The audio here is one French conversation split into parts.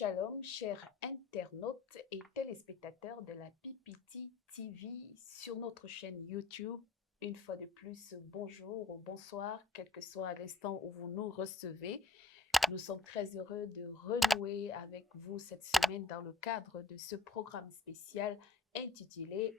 Shalom, chers internautes et téléspectateurs de la PPT TV sur notre chaîne YouTube. Une fois de plus, bonjour ou bonsoir, quel que soit l'instant où vous nous recevez. Nous sommes très heureux de renouer avec vous cette semaine dans le cadre de ce programme spécial intitulé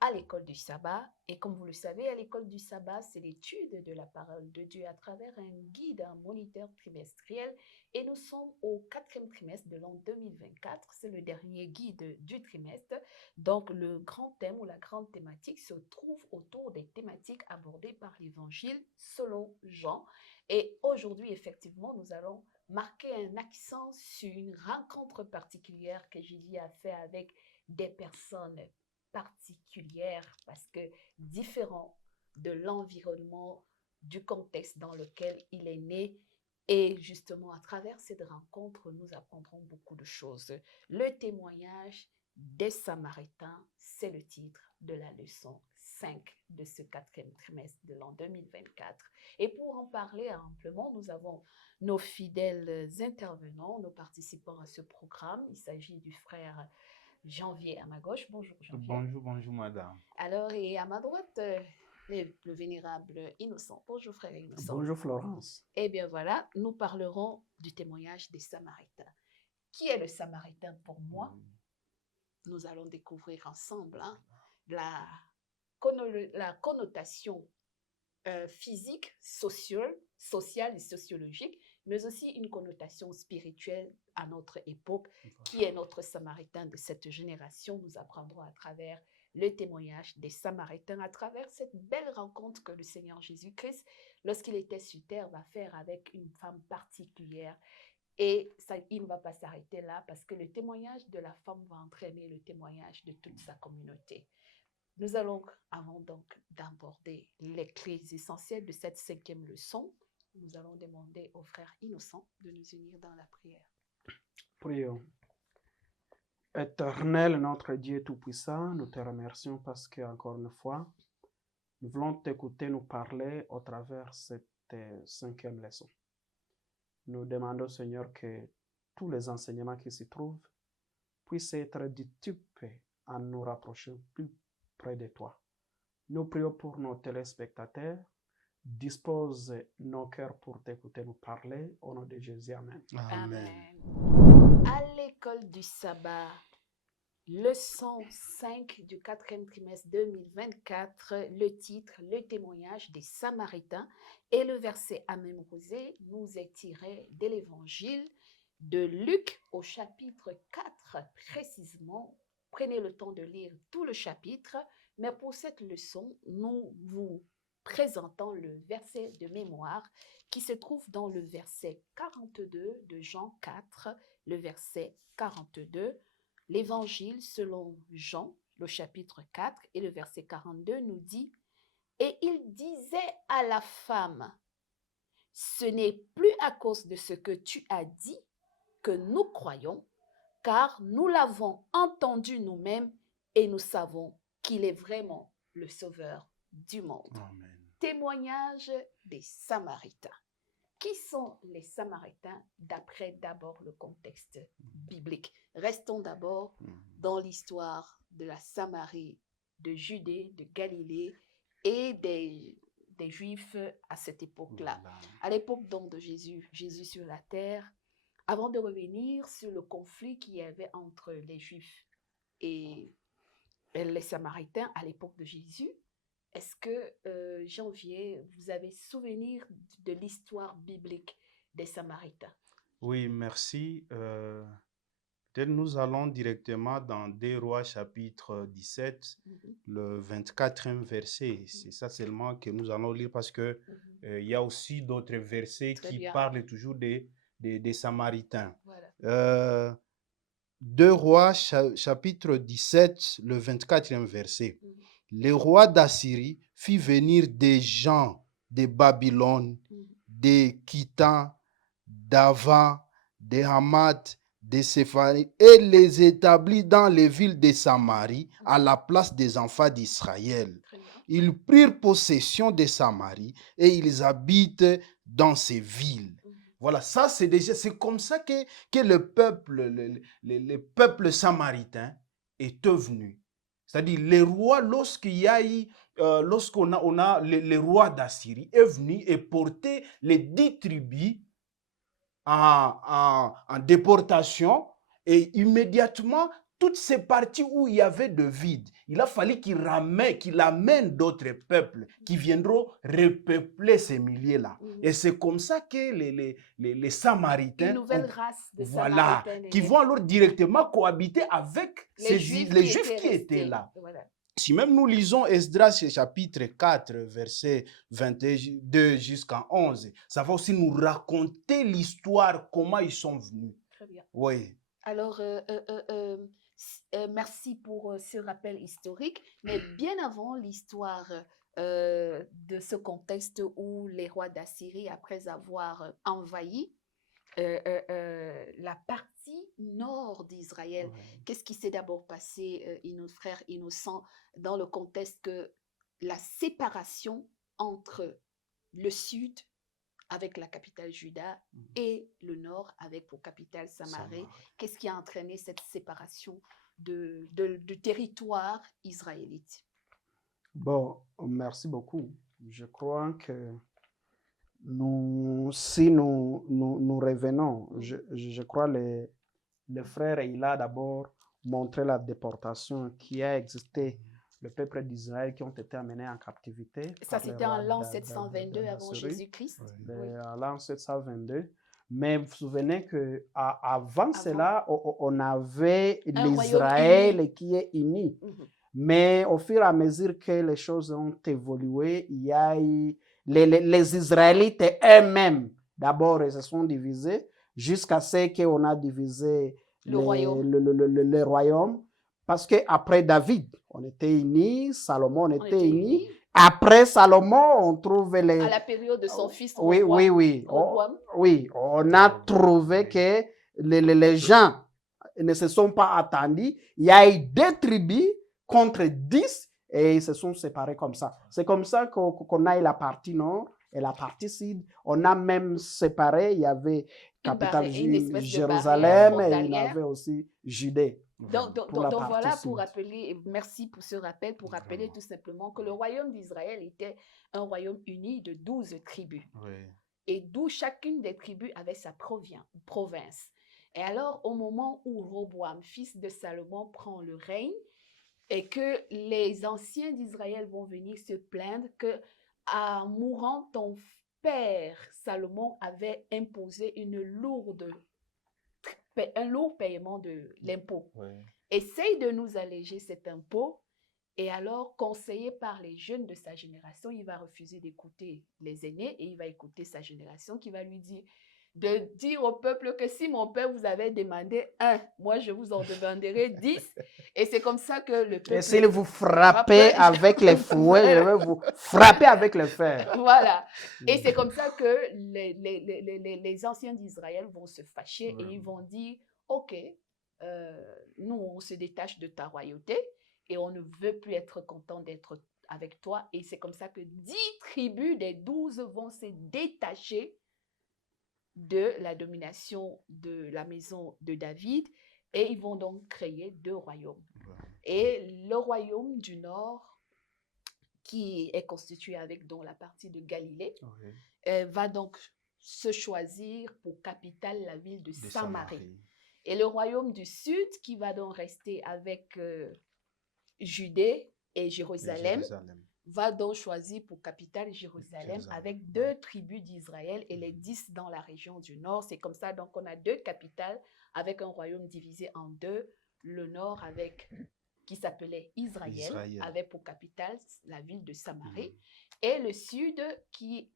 à l'école du sabbat. Et comme vous le savez, à l'école du sabbat, c'est l'étude de la parole de Dieu à travers un guide, un moniteur trimestriel. Et nous sommes au 4e trimestre de l'an 2024. C'est le dernier guide du trimestre. Donc, le grand thème ou la grande thématique se trouve autour des thématiques abordées par l'évangile selon Jean. Et aujourd'hui, effectivement, nous allons marquer un accent sur une rencontre particulière que Jésus a fait avec des personnes particulière parce que différent de l'environnement, du contexte dans lequel il est né. Et justement, à travers cette rencontre, nous apprendrons beaucoup de choses. Le témoignage des Samaritains, c'est le titre de la leçon 5 de ce 4e trimestre de l'an 2024. Et pour en parler amplement, nous avons nos fidèles intervenants, nos participants à ce programme. Il s'agit du frère Janvier à ma gauche. Bonjour Janvier. Bonjour madame. Alors, et à ma droite, le vénérable Innocent. Bonjour frère Innocent. Bonjour Florence. Eh bien voilà, nous parlerons du témoignage des Samaritains. Qui est le Samaritain pour moi? Nous allons découvrir ensemble la connotation physique, sociale et sociologique, mais aussi une connotation spirituelle à notre époque. Qui est notre Samaritain de cette génération? Nous apprendrons à travers le témoignage des Samaritains, à travers cette belle rencontre que le Seigneur Jésus-Christ, lorsqu'il était sur terre, va faire avec une femme particulière. Et ça, il ne va pas s'arrêter là parce que le témoignage de la femme va entraîner le témoignage de toute sa communauté. Nous allons, avant donc d'aborder les clés essentielles de cette 5e leçon, nous allons demander au frère Innocent de nous unir dans la prière. Prions. Éternel, notre Dieu Tout-Puissant, nous te remercions parce qu'encore une fois, nous voulons t'écouter nous parler au travers cette 5e leçon. Nous demandons, Seigneur, que tous les enseignements qui s'y trouvent puissent être du type à nous rapprocher plus près de toi. Nous prions pour nos téléspectateurs. Dispose nos cœurs pour t'écouter nous parler. Au nom de Jésus, Amen. Amen. À l'école du sabbat, leçon 5 du 4e trimestre 2024, le titre, le témoignage des Samaritains, et le verset à mémoriser nous est tiré de l'évangile de Luc au chapitre 4 précisément. Prenez le temps de lire tout le chapitre, mais pour cette leçon, nous vous présentons le verset de mémoire qui se trouve dans le verset 42 de Jean 4, le verset 42. L'évangile selon Jean, le chapitre 4 et le verset 42 nous dit « Et il disait à la femme, ce n'est plus à cause de ce que tu as dit que nous croyons, car nous l'avons entendu nous-mêmes et nous savons qu'il est vraiment le Sauveur du monde. » Amen. Témoignage des Samaritains. Qui sont les Samaritains d'après d'abord le contexte biblique? Restons d'abord dans l'histoire de la Samarie, de Judée, de Galilée et des Juifs à cette époque-là. À l'époque donc de Jésus sur la terre, avant de revenir sur le conflit qu'il y avait entre les Juifs et les Samaritains à l'époque de Jésus, est-ce que, Janvier, vous avez souvenir de l'histoire biblique des Samaritains? Oui, merci. Peut-être nous allons directement dans 2 Rois chapitre 17, le 24e verset. C'est ça seulement que nous allons lire parce que il y a aussi d'autres versets qui parlent toujours des Samaritains. Voilà. 2 Rois chapitre 17, le 24e verset. Le roi d'Assyrie fit venir des gens de Babylone, des Kitans, d'Ava, de Hamath, de Séphari, et les établit dans les villes de Samarie à la place des enfants d'Israël. Ils prirent possession de Samarie et ils habitent dans ces villes. Voilà, ça c'est déjà, c'est comme ça que le peuple, le peuple samaritain est devenu. C'est-à-dire, les rois, lorsqu'il y a eu, on a le roi d'Assyrie est venu et porté les 10 tribus en déportation, et immédiatement, toutes ces parties où il y avait de vide, il a fallu qu'il amène d'autres peuples qui viendront repeupler ces milliers-là. Et c'est comme ça que les Samaritains, une nouvelle race de voilà, Samaritains est qui née. vont alors directement cohabiter avec Les les Juifs Juifs qui étaient là. Voilà. Si même nous lisons Esdras chapitre 4, verset 22 jusqu'à 11, ça va aussi nous raconter l'histoire, comment ils sont venus. Très bien. Oui. Alors, merci pour ce rappel historique, mais bien avant l'histoire de ce contexte où les rois d'Assyrie, après avoir envahi la partie nord d'Israël, qu'est-ce qui s'est d'abord passé, frère Innocent, dans le contexte que la séparation entre le sud avec la capitale Juda et le nord avec pour capitale Samarie. Qu'est-ce qui a entraîné cette séparation du territoire israélite? Bon, merci beaucoup. Je crois que si nous revenons, je crois le frère, il a d'abord montré la déportation qui a existé, le peuple d'Israël qui ont été amenés en captivité. Ça, c'était en l'an 722 avant Jésus-Christ. En l'an 722. Mais vous vous souvenez qu'avant cela, on avait l'Israël qui est uni. Mais au fur et à mesure que les choses ont évolué, il y a eu les Israélites eux-mêmes, d'abord, ils se sont divisés jusqu'à ce qu'on a divisé le royaume. Parce qu'après David, on était unis, Salomon, on était unis. Après Salomon, on trouve à la période de son fils Roboam. Oui, on a trouvé que les gens ne se sont pas attendus. Il y a eu 2 tribus contre 10 et ils se sont séparés comme ça. C'est comme ça qu'on a eu la partie nord et la partie sud. On a même séparé, il y avait capitale Jérusalem et il y avait aussi Judée. Donc voilà, pour rappeler, merci pour ce rappel, pour rappeler tout simplement que le royaume d'Israël était un royaume uni de 12 tribus. Et d'où chacune des tribus avait sa province. Et alors, au moment où Roboam, fils de Salomon, prend le règne, et que les anciens d'Israël vont venir se plaindre que, en mourant, ton père Salomon avait imposé un lourd paiement de l'impôt. Essaye de nous alléger cet impôt. Et alors, conseillé par les jeunes de sa génération, il va refuser d'écouter les aînés et il va écouter sa génération qui va lui dire de dire au peuple que si mon père vous avait demandé 1, moi je vous en demanderai 10. Et c'est comme ça que le peuple... Et s'il vous frappez avec les fouets, je vais vous frapper avec le fer. Voilà. Et c'est comme ça que les anciens d'Israël vont se fâcher et ils vont dire, OK, nous on se détache de ta royauté et on ne veut plus être content d'être avec toi. Et c'est comme ça que 10 tribus des 12 vont se détacher de la domination de la maison de David et ils vont donc créer 2 royaumes. Et le royaume du nord, qui est constitué avec donc la partie de Galilée, va donc se choisir pour capitale la ville de Samarie. Et le royaume du sud, qui va donc rester avec Judée et Jérusalem, va donc choisir pour capitale Jérusalem avec 2 tribus d'Israël et les 10 dans la région du nord. C'est comme ça, donc on a 2 capitales avec un royaume divisé en 2. Le nord qui s'appelait Israël, avait pour capitale la ville de Samarie. Et le sud qui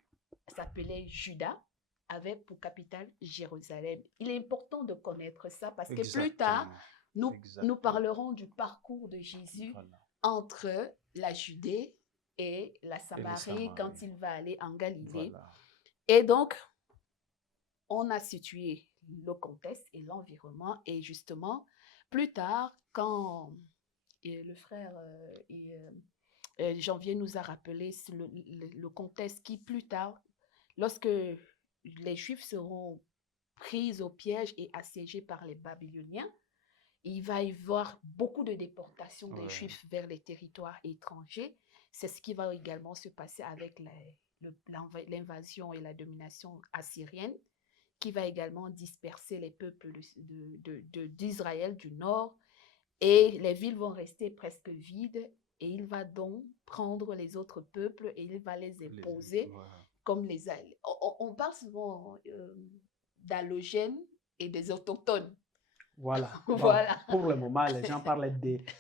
s'appelait Juda, avait pour capitale Jérusalem. Il est important de connaître ça parce que plus tard, nous parlerons du parcours de Jésus entre la Judée et la Samarie quand il va aller en Galilée. Et donc, on a situé le contexte et l'environnement. Et justement, plus tard, quand le frère Janvier nous a rappelé le contexte qui, plus tard, lorsque les Juifs seront pris au piège et assiégés par les Babyloniens. Il va y avoir beaucoup de déportations des Juifs vers les territoires étrangers. C'est ce qui va également se passer avec l'invasion et la domination assyrienne, qui va également disperser les peuples d'Israël du nord. Et les villes vont rester presque vides. Et il va donc prendre les autres peuples et il va les imposer comme les... On parle souvent d'allogènes et des autochtones. Voilà. Voilà. Bon, pour le moment, les gens parlent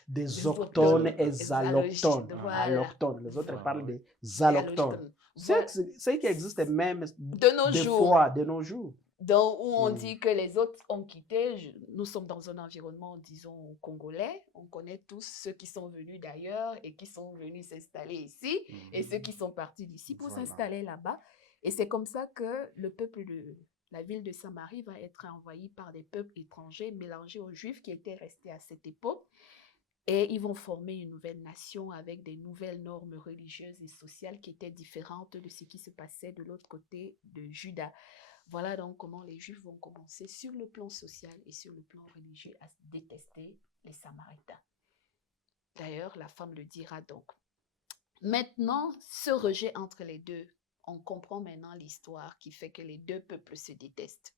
des autochtones et des alloctones. Voilà. Alloctones. Les autres parlent des alloctones. Voilà. C'est qui existe même de nos jours. Donc, où on dit que les autres ont quitté, nous sommes dans un environnement, disons, congolais. On connaît tous ceux qui sont venus d'ailleurs et qui sont venus s'installer ici et ceux qui sont partis d'ici pour s'installer là-bas. Et c'est comme ça que le peuple de la ville de Samarie va être envahi par des peuples étrangers mélangés aux Juifs qui étaient restés à cette époque. Et ils vont former une nouvelle nation avec des nouvelles normes religieuses et sociales qui étaient différentes de ce qui se passait de l'autre côté de Juda. Voilà donc comment les Juifs vont commencer sur le plan social et sur le plan religieux à détester les Samaritains. D'ailleurs, la femme le dira donc. Maintenant, ce rejet entre les deux, on comprend maintenant l'histoire qui fait que les deux peuples se détestent.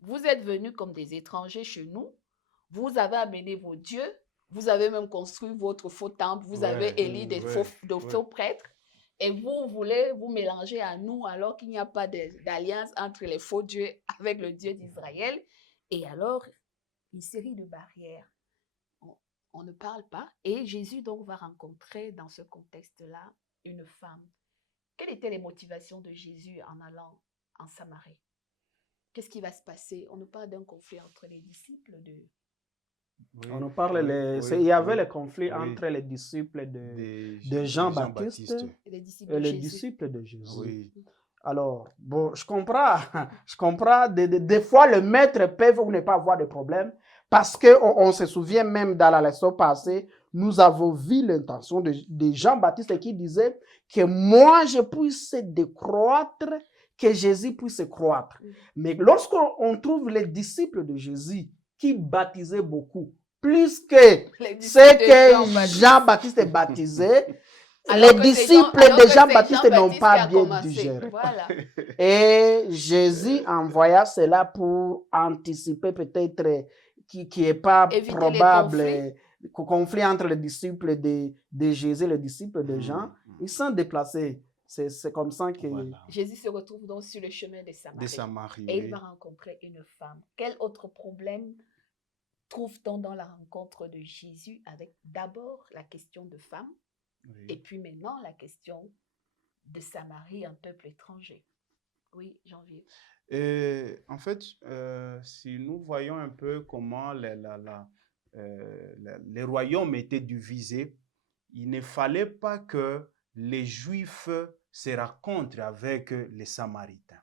Vous êtes venus comme des étrangers chez nous, vous avez amené vos dieux, vous avez même construit votre faux temple, vous avez élu des faux prêtres, et vous voulez vous mélanger à nous alors qu'il n'y a pas d'alliance entre les faux dieux avec le Dieu d'Israël. Et alors, une série de barrières. On ne parle pas. Et Jésus donc va rencontrer dans ce contexte-là une femme. Quelles étaient les motivations de Jésus en allant en Samarie? Qu'est-ce qui va se passer? On nous parle d'un conflit entre les disciples de... On nous parle, il y avait le conflit entre les disciples de Jean-Baptiste et les disciples de Jésus. Oui. Alors, bon, je comprends, des fois le maître peut ou ne pas avoir de problème, parce qu'on se souvient même dans la leçon passée, nous avons vu l'intention de Jean-Baptiste qui disait que moi je puisse décroître, que Jésus puisse croître. Mais lorsqu'on trouve les disciples de Jésus qui baptisaient beaucoup, plus que ce que Jean-Baptiste baptisait, les disciples de Jean-Baptiste n'ont pas bien digéré. Voilà. Et Jésus envoya cela pour anticiper peut-être qu'il n'y ait pas probable conflit entre les disciples de Jésus et les disciples de Jean. Ils sont déplacés. C'est comme ça que... Jésus se retrouve donc sur le chemin de Samarie. Et il va rencontrer une femme. Quel autre problème trouve-t-on dans la rencontre de Jésus avec d'abord la question de femme et puis maintenant la question de Samarie, un peuple étranger? Oui, Janvier. En fait, si nous voyons un peu comment les royaumes étaient divisés, il ne fallait pas que les Juifs se rencontrent avec les Samaritains.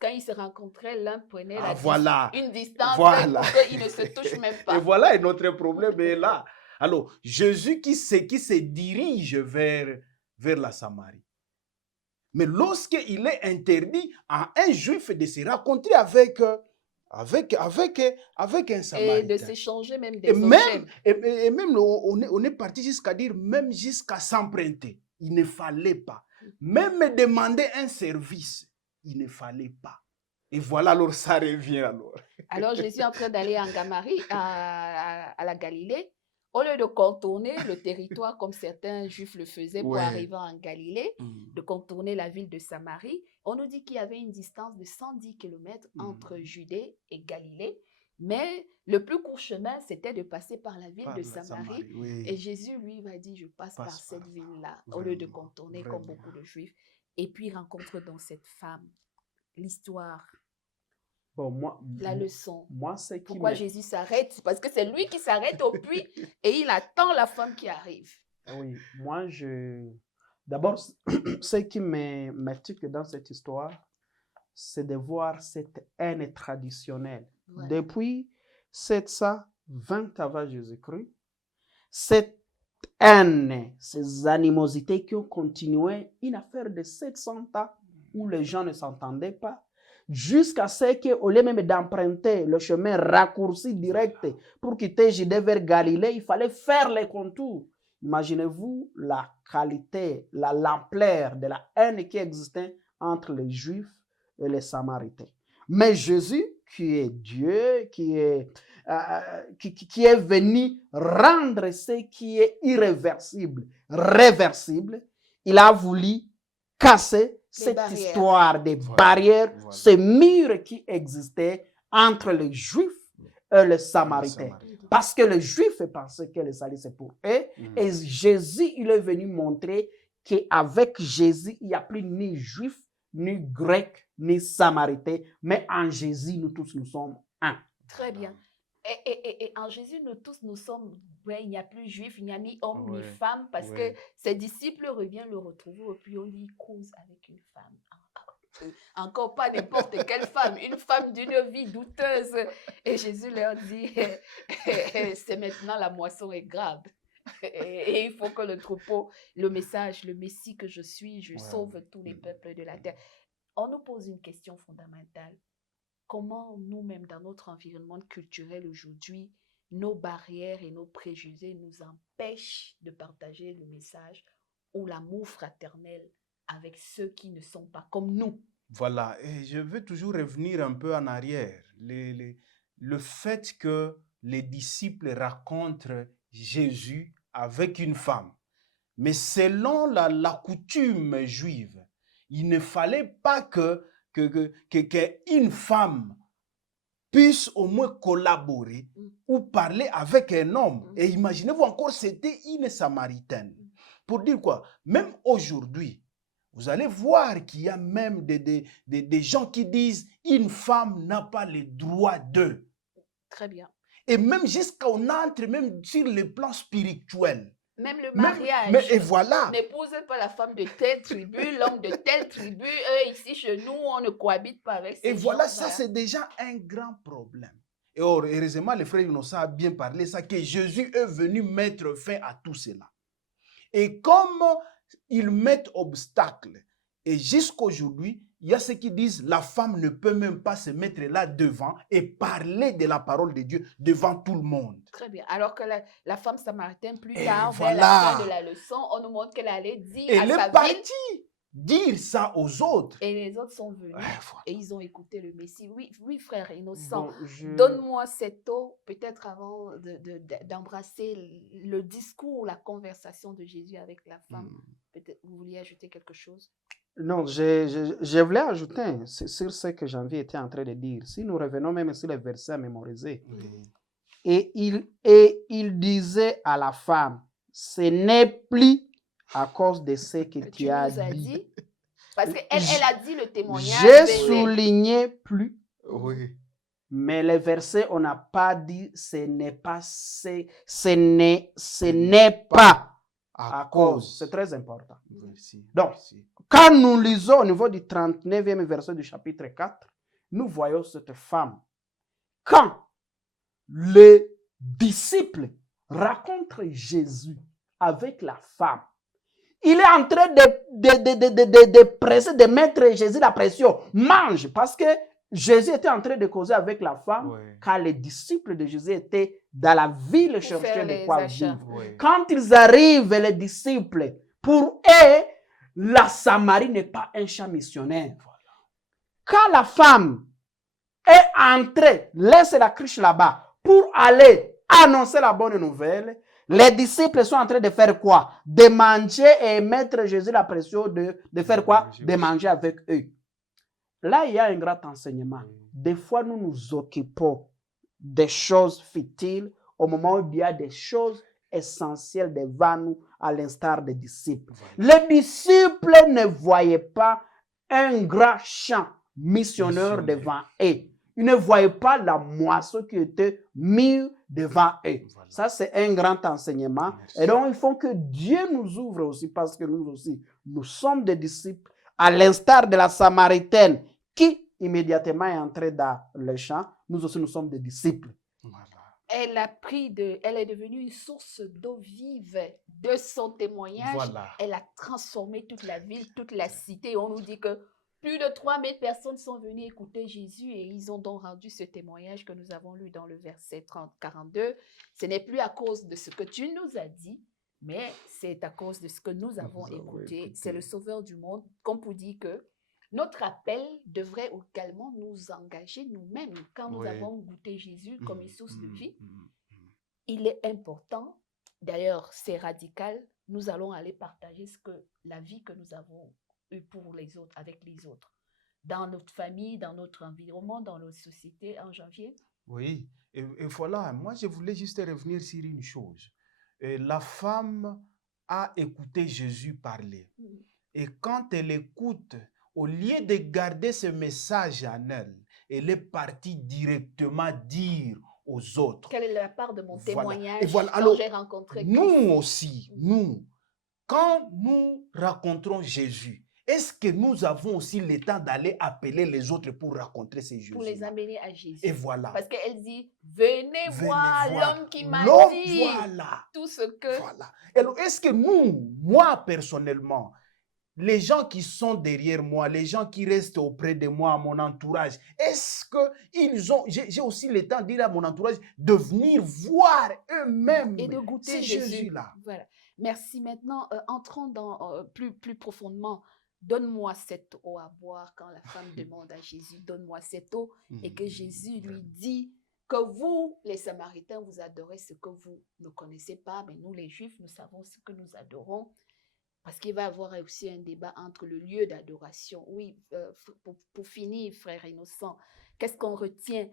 Quand ils se rencontraient, l'un prenait une distance voilà. pour qu'ils ne se touchent même pas. Et voilà, et notre problème est là. Alors, Jésus qui se dirige vers la Samarie. Mais lorsqu'il est interdit à un Juif de se rencontrer avec un Samaritain. Et de s'échanger même des objets. Et même, on est parti jusqu'à dire, même jusqu'à s'emprunter. Il ne fallait pas. Même demander un service, il ne fallait pas. Et voilà, alors ça revient alors. Alors, Jésus est en train d'aller en Samarie, à la Galilée. Au lieu de contourner le territoire comme certains Juifs le faisaient pour arriver en Galilée, de contourner la ville de Samarie, on nous dit qu'il y avait une distance de 110 km entre Judée et Galilée. Mais le plus court chemin, c'était de passer par la ville de Samarie. Et Jésus, lui, va dire, je passe par cette ville-là, au lieu de contourner comme beaucoup de Juifs. Et puis, il rencontre donc cette femme, l'histoire. Bon, la leçon. C'est pourquoi Jésus s'arrête? Parce que c'est lui qui s'arrête au puits et il attend la femme qui arrive. Oui, d'abord, ce qui me tique dans cette histoire, c'est de voir cette haine traditionnelle. Ouais. Depuis 720 avant Jésus-Christ, cette haine, ces animosités qui ont continué, une affaire de 700 ans où les gens ne s'entendaient pas. jusqu'à ce qu'au lieu même d'emprunter le chemin raccourci direct pour quitter Judée vers Galilée, il fallait faire les contours. Imaginez-vous la qualité, l'ampleur de la haine qui existait entre les Juifs et les Samaritains. Mais Jésus, qui est Dieu, qui est venu rendre ce qui est irréversible, réversible, il a voulu casser cette histoire des barrières, ces murs qui existaient entre les Juifs et les Samaritains. Parce que les Juifs pensaient que le salut c'est pour eux. Et Jésus, il est venu montrer qu'avec Jésus, il n'y a plus ni Juifs, ni Grecs, ni Samaritains, mais en Jésus, nous tous, nous sommes un. Très bien. Et en Jésus, nous tous, nous sommes, il n'y a plus juif, il n'y a ni homme ni femme, parce que ses disciples reviennent le retrouver, et puis on dit, cause avec une femme. Encore pas n'importe quelle femme, une femme d'une vie douteuse. Et Jésus leur dit, c'est maintenant la moisson est grave. Et il faut que le troupeau, le message, le Messie que je suis, je sauve tous les peuples de la terre. On nous pose une question fondamentale. Comment nous-mêmes, dans notre environnement culturel aujourd'hui, nos barrières et nos préjugés nous empêchent de partager le message ou l'amour fraternel avec ceux qui ne sont pas comme nous. Voilà, et je veux toujours revenir un peu en arrière. Le fait que les disciples rencontrent Jésus avec une femme, mais selon la coutume juive, il ne fallait pas qu'une femme puisse au moins collaborer ou parler avec un homme. Et imaginez-vous encore, c'était une Samaritaine. Pour dire quoi? Même aujourd'hui, vous allez voir qu'il y a même des gens qui disent une femme n'a pas le droit d'eux. Très bien. Et même jusqu'à on entre même sur le plan spirituel. Même le mariage. Et voilà. N'épouse pas la femme de telle tribu, l'homme de telle tribu. Ici, chez nous, on ne cohabite pas avec ces gens. Et voilà, ça c'est déjà un grand problème. Et heureusement, le frère Innocent a bien parlé ça, que Jésus est venu mettre fin à tout cela. Et comme ils mettent obstacle, et jusqu'aujourd'hui, il y a ceux qui disent la femme ne peut même pas se mettre là devant et parler de la parole de Dieu devant tout le monde. Très bien. Alors que la femme samaritaine, plus tard, vers la fin de la leçon, on nous montre qu'elle allait dire à sa ville, dire ça aux autres. Et les autres sont venus et ils ont écouté le Messie. Oui, frère Innocent, Bon, donne-moi cette eau, peut-être avant d'embrasser le discours, la conversation de Jésus avec la femme. Peut-être vous vouliez ajouter quelque chose? Non, je voulais ajouter sur ce que Janvier était en train de dire. Si nous revenons même sur les versets à mémoriser, et il disait à la femme, ce n'est plus à cause de ce que tu as dit. Parce qu'elle a dit le témoignage. J'ai souligné plus. Oui. Mais les versets, on n'a pas dit ce n'est pas à cause. C'est très important. Merci. Donc, quand nous lisons au niveau du 39e verset du chapitre 4, nous voyons cette femme. Quand les disciples rencontrent Jésus avec la femme, il est en train de presser, de mettre Jésus la pression. Mange, parce que Jésus était en train de causer avec la femme, car les disciples de Jésus étaient dans la ville chercher de quoi vivre. Quand ils arrivent, les disciples, pour eux, la Samarie n'est pas un champ missionnaire. Quand la femme est entrée, laisse la cruche là-bas, pour aller annoncer la bonne nouvelle, les disciples sont en train de faire quoi? De manger et mettre Jésus la pression de faire quoi? De manger avec eux. Là, il y a un grand enseignement. Des fois, nous nous occupons des choses futiles au moment où il y a des choses essentielles devant nous, à l'instar des disciples. Les disciples ne voyaient pas un grand champ missionnaire devant eux. Ils ne voyaient pas la moisson qui était mise devant eux. Voilà. Ça, c'est un grand enseignement. Merci. Et donc, il faut que Dieu nous ouvre aussi, parce que nous aussi, nous sommes des disciples, à l'instar de la Samaritaine, qui immédiatement est entrée dans le champ. Nous aussi, nous sommes des disciples. Voilà. Elle est devenue une source d'eau vive de son témoignage. Voilà. Elle a transformé toute la ville, toute la cité. On nous dit que Plus de 3000 personnes sont venues écouter Jésus et ils ont donc rendu ce témoignage que nous avons lu dans le verset 42. Ce n'est plus à cause de ce que tu nous as dit, mais c'est à cause de ce que nous avons écouté. C'est le Sauveur du monde, comme pour dire que notre appel devrait également nous engager nous-mêmes. Quand nous avons goûté Jésus comme une source de vie, il est important, d'ailleurs c'est radical, nous allons aller partager la vie que nous avons eue pour les autres, avec les autres, dans notre famille, dans notre environnement, dans notre société en janvier. Oui, et voilà, moi je voulais juste revenir sur une chose. La femme a écouté Jésus parler. Et quand elle écoute, au lieu de garder ce message en elle, elle est partie directement dire aux autres. Quelle est la part de mon témoignage et voilà. quand Alors, j'ai rencontré nous Christ? aussi, nous, quand nous rencontrons Jésus, est-ce que nous avons aussi le temps d'aller appeler les autres pour rencontrer ces Jésus? Pour les amener à Jésus. Et voilà. Parce qu'elle dit, venez voir l'homme qui m'a dit tout ce que... Voilà. Alors, est-ce que nous, moi personnellement, les gens qui sont derrière moi, les gens qui restent auprès de moi, mon entourage, est-ce qu'ils ont... J'ai aussi le temps de dire à mon entourage de venir voir eux-mêmes et de goûter ces Jésus-là. Voilà. Merci. Maintenant, entrons dans plus profondément. Donne-moi cette eau à boire quand la femme demande à Jésus, donne-moi cette eau. Et que Jésus lui dit que vous, les Samaritains, vous adorez ce que vous ne connaissez pas, mais nous, les Juifs, nous savons ce que nous adorons. Parce qu'il va y avoir aussi un débat entre le lieu d'adoration. Oui, pour finir, frère innocent, qu'est-ce qu'on retient?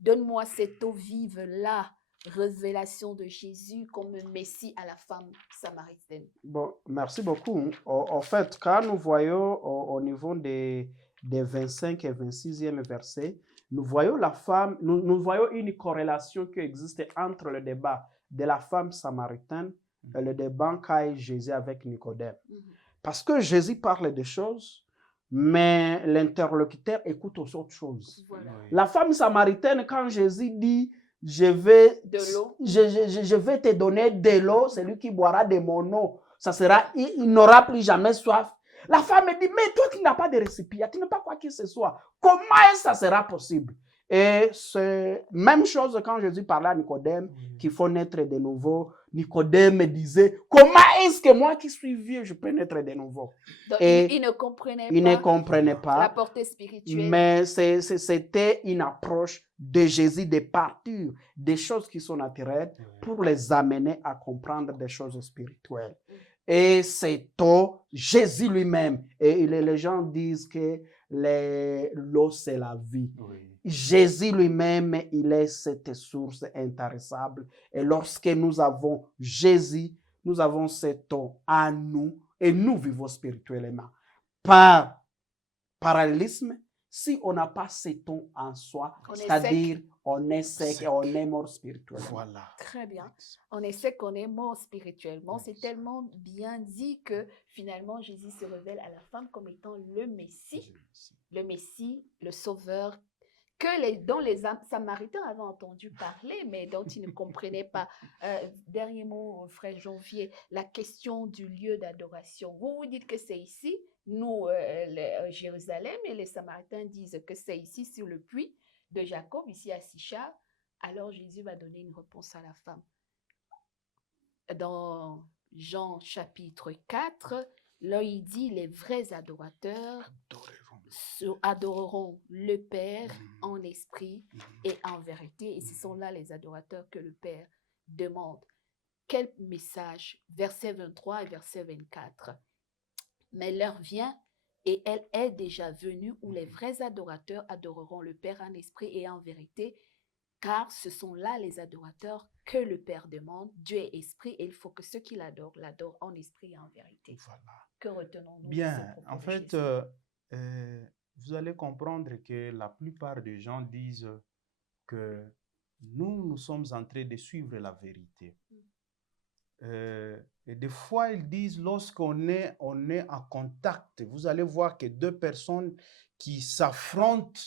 Donne-moi cette eau vive-là, révélation de Jésus comme Messie à la femme samaritaine. Bon, merci beaucoup. En fait, quand nous voyons au niveau des 25 et 26e versets, nous voyons la femme, nous voyons une corrélation qui existe entre le débat de la femme samaritaine et le débat qu'a eu Jésus avec Nicodème. Parce que Jésus parle des choses, mais l'interlocuteur écoute aux autres choses. Voilà. La femme samaritaine, quand Jésus dit je vais te donner de l'eau, celui qui boira de mon eau, ça sera, il n'aura plus jamais soif. La femme dit, mais toi qui n'as pas de récipient, tu n'as pas quoi que ce soit, comment ça sera possible? Et c'est même chose quand Jésus parlait à Nicodème, qu'il faut naître de nouveau. Nicodème disait, comment est-ce que moi qui suis vieux, je peux naître de nouveau? Donc, il ne comprenait pas la portée spirituelle. Mais c'était une approche de Jésus de partir des choses qui sont naturelles pour les amener à comprendre des choses spirituelles. Et c'est Jésus lui-même. Et les gens disent que l'eau, c'est la vie. Jésus lui-même, il est cette source intarissable. Et lorsque nous avons Jésus, nous avons cette eau à nous et nous vivons spirituellement. Par parallélisme, si on n'a pas cette eau en soi, c'est-à-dire on est sec et on est mort spirituellement. Voilà. Très bien. On est sec, on est mort spirituellement. C'est tellement bien dit que finalement Jésus se révèle à la femme comme étant le Messie, le Sauveur, dont les Samaritains avaient entendu parler, mais dont ils ne comprenaient pas. Dernier mot, frère Janvier, la question du lieu d'adoration. Vous dites que c'est ici, nous, Jérusalem, et les Samaritains disent que c'est ici, sur le puits de Jacob, ici à Sichar. Alors Jésus va donner une réponse à la femme. Dans Jean chapitre 4, là il dit, les vrais adorateurs adoreront le Père en esprit et en vérité. Et ce sont là les adorateurs que le Père demande. Quel message? Verset 23 et verset 24. Mais l'heure vient et elle est déjà venue où les vrais adorateurs adoreront le Père en esprit et en vérité, car ce sont là les adorateurs que le Père demande. Dieu est esprit et il faut que ceux qui l'adorent en esprit et en vérité. Voilà. Que retenons-nous? Bien, en fait, vous allez comprendre que la plupart des gens disent que nous sommes en train de suivre la vérité. Et des fois, ils disent, lorsqu'on est en contact, vous allez voir que deux personnes qui s'affrontent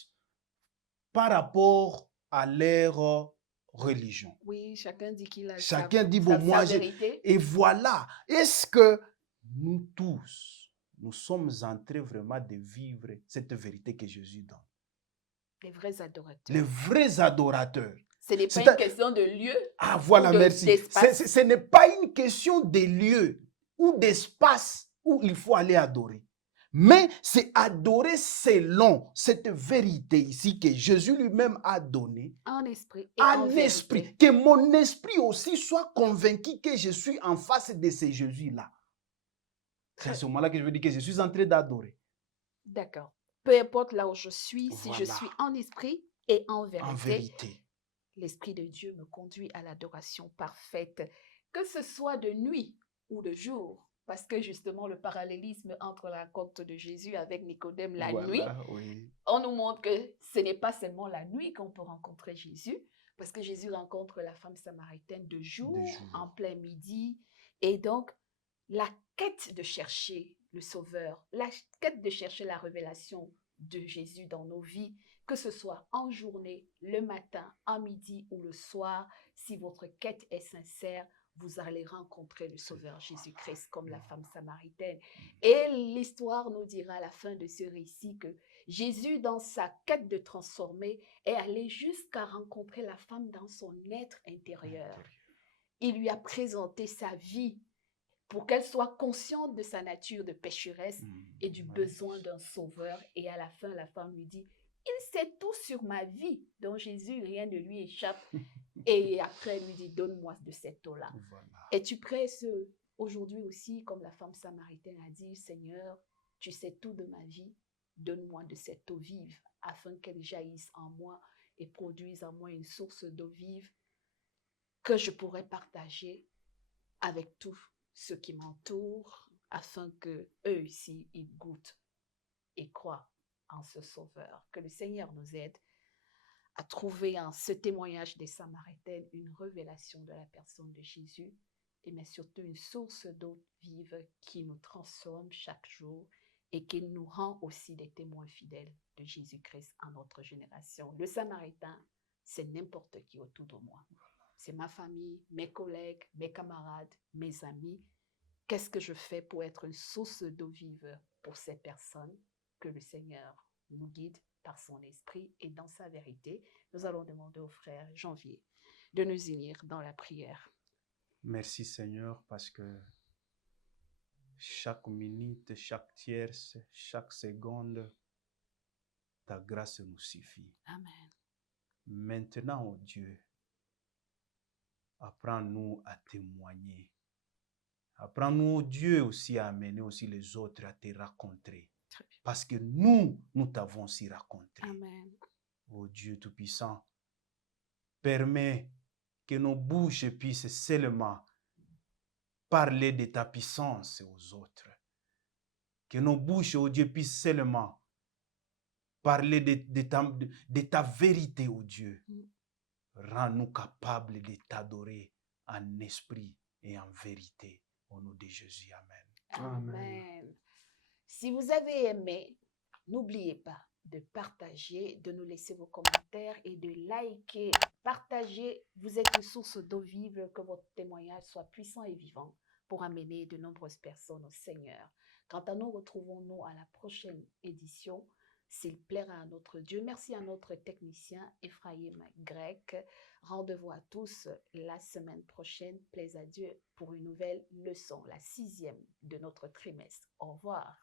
par rapport à leur religion. Oui, chacun dit qu'il a chacun dit, bon, moi, vérité. Et voilà, est-ce que nous tous, nous sommes en train vraiment de vivre cette vérité que Jésus donne. Les vrais Les adorateurs. vrais adorateurs. Ce n'est pas C'est une question de lieu Ah, voilà, ou merci. d'espace. Ce n'est pas une question de lieu ou d'espace où il faut aller adorer. Mais c'est adorer selon cette vérité ici que Jésus lui-même a donnée. En esprit et en En vérité. esprit. Que mon esprit aussi soit convaincu que je suis en face de ce Jésus-là. C'est à ce moment-là que je veux dire que je suis en train d'adorer. D'accord. Peu importe là où je suis, si je Voilà. suis en esprit et en En vérité, vérité. l'Esprit de Dieu me conduit à l'adoration parfaite, que ce soit de nuit ou de jour. Parce que justement, le parallélisme entre la rencontre de Jésus avec Nicodème la nuit, Voilà, oui. on nous montre que ce n'est pas seulement la nuit qu'on peut rencontrer Jésus, parce que Jésus rencontre la femme samaritaine de jour, en plein midi. Et donc, la quête de chercher le Sauveur, la quête de chercher la révélation de Jésus dans nos vies, que ce soit en journée, le matin, en midi ou le soir, si votre quête est sincère, vous allez rencontrer le Sauveur Jésus-Christ comme la femme samaritaine. Et l'histoire nous dira à la fin de ce récit que Jésus, dans sa quête de transformer, est allé jusqu'à rencontrer la femme dans son être intérieur. Il lui a présenté sa vie pour qu'elle soit consciente de sa nature de pécheresse et du besoin d'un sauveur. Et à la fin, la femme lui dit, il sait tout sur ma vie, dont Jésus, rien ne lui échappe. Et après, elle lui dit, donne-moi de cette eau-là. Voilà. Es-tu prêt aujourd'hui aussi, comme la femme samaritaine a dit, Seigneur, tu sais tout de ma vie, donne-moi de cette eau vive, afin qu'elle jaillisse en moi et produise en moi une source d'eau vive que je pourrais partager avec tous ceux qui m'entourent, afin que eux aussi, ils goûtent et croient en ce Sauveur. Que le Seigneur nous aide à trouver en ce témoignage des Samaritaines une révélation de la personne de Jésus, mais surtout une source d'eau vive qui nous transforme chaque jour et qui nous rend aussi des témoins fidèles de Jésus-Christ en notre génération. Le Samaritain, c'est n'importe qui autour de moi. C'est ma famille, mes collègues, mes camarades, mes amis. Qu'est-ce que je fais pour être une source d'eau vive pour ces personnes? Que le Seigneur nous guide par son esprit et dans sa vérité. Nous allons demander au frère Janvier de nous unir dans la prière. Merci Seigneur parce que chaque minute, chaque tierce, chaque seconde, ta grâce nous suffit. Amen. Maintenant, oh Dieu, apprends-nous à témoigner. Apprends-nous, oh Dieu, aussi à amener aussi les autres à te rencontrer. Parce que nous t'avons aussi rencontré. Amen. Oh Dieu Tout-Puissant, permets que nos bouches puissent seulement parler de ta puissance aux autres. Que nos bouches, oh Dieu, puissent seulement parler de ta vérité, oh Dieu. Rends-nous capables de t'adorer en esprit et en vérité. Au nom de Jésus, Amen. Amen. Si vous avez aimé, n'oubliez pas de partager, de nous laisser vos commentaires et de liker. Partagez, vous êtes une source d'eau vive, que votre témoignage soit puissant et vivant pour amener de nombreuses personnes au Seigneur. Quant à nous, retrouvons-nous à la prochaine édition, s'il plaira à notre Dieu. Merci à notre technicien Ephraim Grec. Rendez-vous à tous la semaine prochaine. Plaise à Dieu pour une nouvelle leçon, la 6e de notre trimestre. Au revoir.